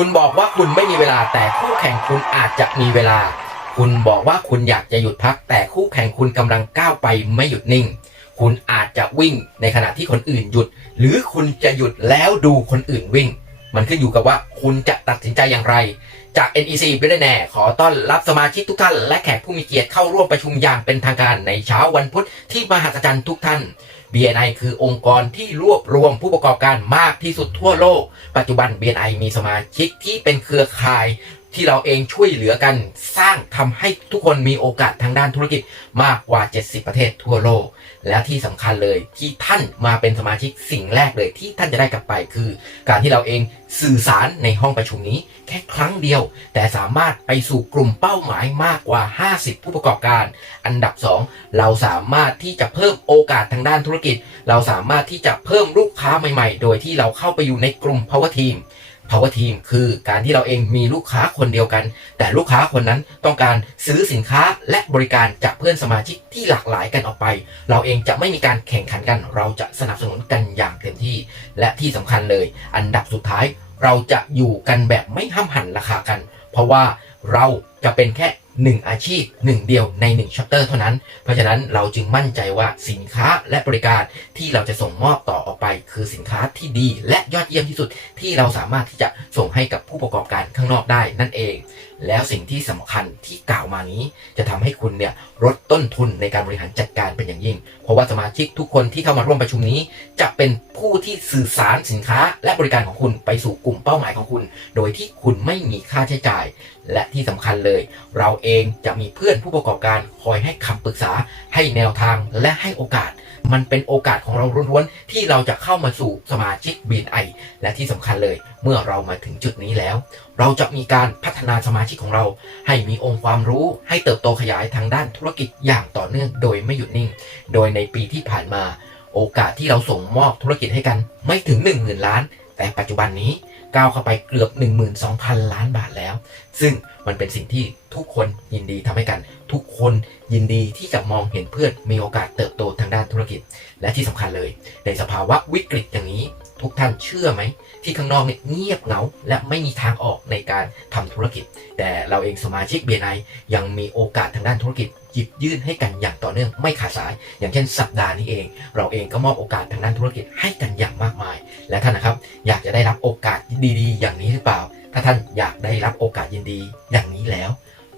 คุณบอกว่าคุณไม่มีเวลาแต่คู่แข่งคุณอาจจะมีเวลา คุณบอกว่าคุณอยากจะหยุดพัก แต่คู่แข่งคุณกำลังก้าวไปไม่หยุดนิ่ง คุณอาจจะวิ่งในขณะที่คนอื่นหยุด หรือคุณจะหยุดแล้วดูคนอื่นวิ่ง มันขึ้นอยู่กับว่าคุณจะตัดสินใจอย่างไร จาก NEC b i l l i o n a i r e ขอต้อนรับสมาชิกทุกท่าน และแขกผู้มีเกียรติเข้าร่วมประชุมอย่างเป็นทางการในเช้าวันพุธที่มหัศจรรย์ทุกท่าน BNI คือองค์กรที่รวบรวมผู้ประกอบการมากที่สุดทั่วโลก ปัจจุบัน BNI มีสมาชิกที่เป็นเครือข่าย ที่เราเองช่วยเหลือกันสร้างทำให้ทุกคนมีโอกาสทางด้านธุรกิจมากกว่า 70 ประเทศทั่วโลก และที่สำคัญเลยที่ท่านมาเป็นสมาชิกสิ่งแรกเลยที่ท่านจะได้กลับไปคือ การที่เราเองสื่อสารในห้องประชุมนี้ แค่ครั้งเดียว แต่สามารถไปสู่กลุ่มเป้าหมายมากกว่า 50 ผู้ประกอบการ อันดับ 2 เราสามารถที่จะเพิ่มโอกาสทางด้านธุรกิจ เราสามารถที่จะเพิ่มลูกค้าใหม่ ๆ โดยที่เราเข้าไปอยู่ในกลุ่ม power team power team คือการที่เราเองมีลูกค้าคนเดียวกัน แต่ลูกค้าคนนั้นต้องการซื้อสินค้าและบริการจากเพื่อนสมาชิกที่หลากหลายกันออกไป เราเองจะไม่มีการแข่งขันกัน เราจะสนับสนุนกันอย่างเต็มที่ และที่สำคัญเลย อันดับสุดท้ายเราจะอยู่กันแบบไม่ห้ามหันราคากัน เพราะว่า เราจะเป็นแค่หนึ่งอาชีพหนึ่งเดียวในหนึ่งชัปเตอร์เท่านั้น เพราะฉะนั้นเราจึงมั่นใจว่าสินค้าและบริการที่เราจะส่งมอบต่อออกไป คือสินค้าที่ดีและยอดเยี่ยมที่สุดที่เราสามารถที่จะส่งให้กับผู้ประกอบการข้างนอกได้นั่นเอง แล้วสิ่งที่สำคัญที่กล่าวมานี้ จะทำให้คุณเนี่ยลดต้นทุนในการบริหารจัดการเป็นอย่างยิ่ง เพราะว่าสมาชิกทุกคนที่เข้ามาร่วมประชุมนี้ จะเป็นผู้ที่สื่อสารสินค้า และบริการของคุณไปสู่กลุ่มเป้าหมายของคุณ โดยที่คุณไม่มีค่าใช้จ่าย และที่สำคัญเลย เราเองจะมีเพื่อนผู้ประกอบการคอยให้คำปรึกษา ให้แนวทางและให้โอกาส มันเป็นโอกาสของเราล้วนๆที่เราจะเข้ามาสู่สมาชิก BNI และที่สำคัญเลยเมื่อเรามาถึงจุดนี้แล้ว เราจะมีการพัฒนาสมาชิกของเรา ให้มีองค์ความรู้ให้เติบโตขยายทางด้านธุรกิจอย่างต่อเนื่องโดยไม่หยุดนิ่ง โดยในปีที่ผ่านมา โอกาสที่เราส่งมอบธุรกิจให้กันไม่ถึง 1 0,000 ล้าน แต่ปัจจุบันนี้ก้าวเข้าไปเกือบ 12,000 ล้านบาทแล้ว ซึ่งมันเป็นสิ่งที่ทุกคนยินดีทำให้กัน ทุกคน ยินดีที่จะมองเห็นเพื่อนมีโอกาสเติบโตทางด้านธุรกิจ และที่สำคัญเลย ในสภาวะวิกฤตอย่างนี้ ทุกท่านเชื่อไหม ที่ข้างนอกเนี่ยเงียบเหงา และไม่มีทางออกในการทำธุรกิจ แต่เราเองสมาชิก BNI ยังมีโอกาสทางด้านธุรกิจหยิบยื่นให้กันอย่างต่อเนื่องไม่ขาดสาย อย่างเช่นสัปดาห์นี้เอง เราเองก็มอบโอกาสทางด้านธุรกิจให้กันอย่างมากมาย และท่านนะครับอยากจะได้รับโอกาสดีๆ อย่างนี้หรือเปล่า ถ้าท่านอยากได้รับโอกาสยินดีอย่างนี้แล้ว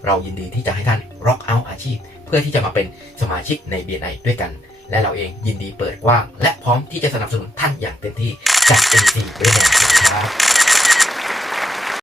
เรายินดีที่จะให้ท่าน rock out อาชีพ พื่อที่จะมาเป็นสมาชิกใน BNI ด้วยกัน และเราเองยินดีเปิดกว้าง และพร้อมที่จะสนับสนุนท่านอย่างเต็มที่จาก NC ด้วยนะครับ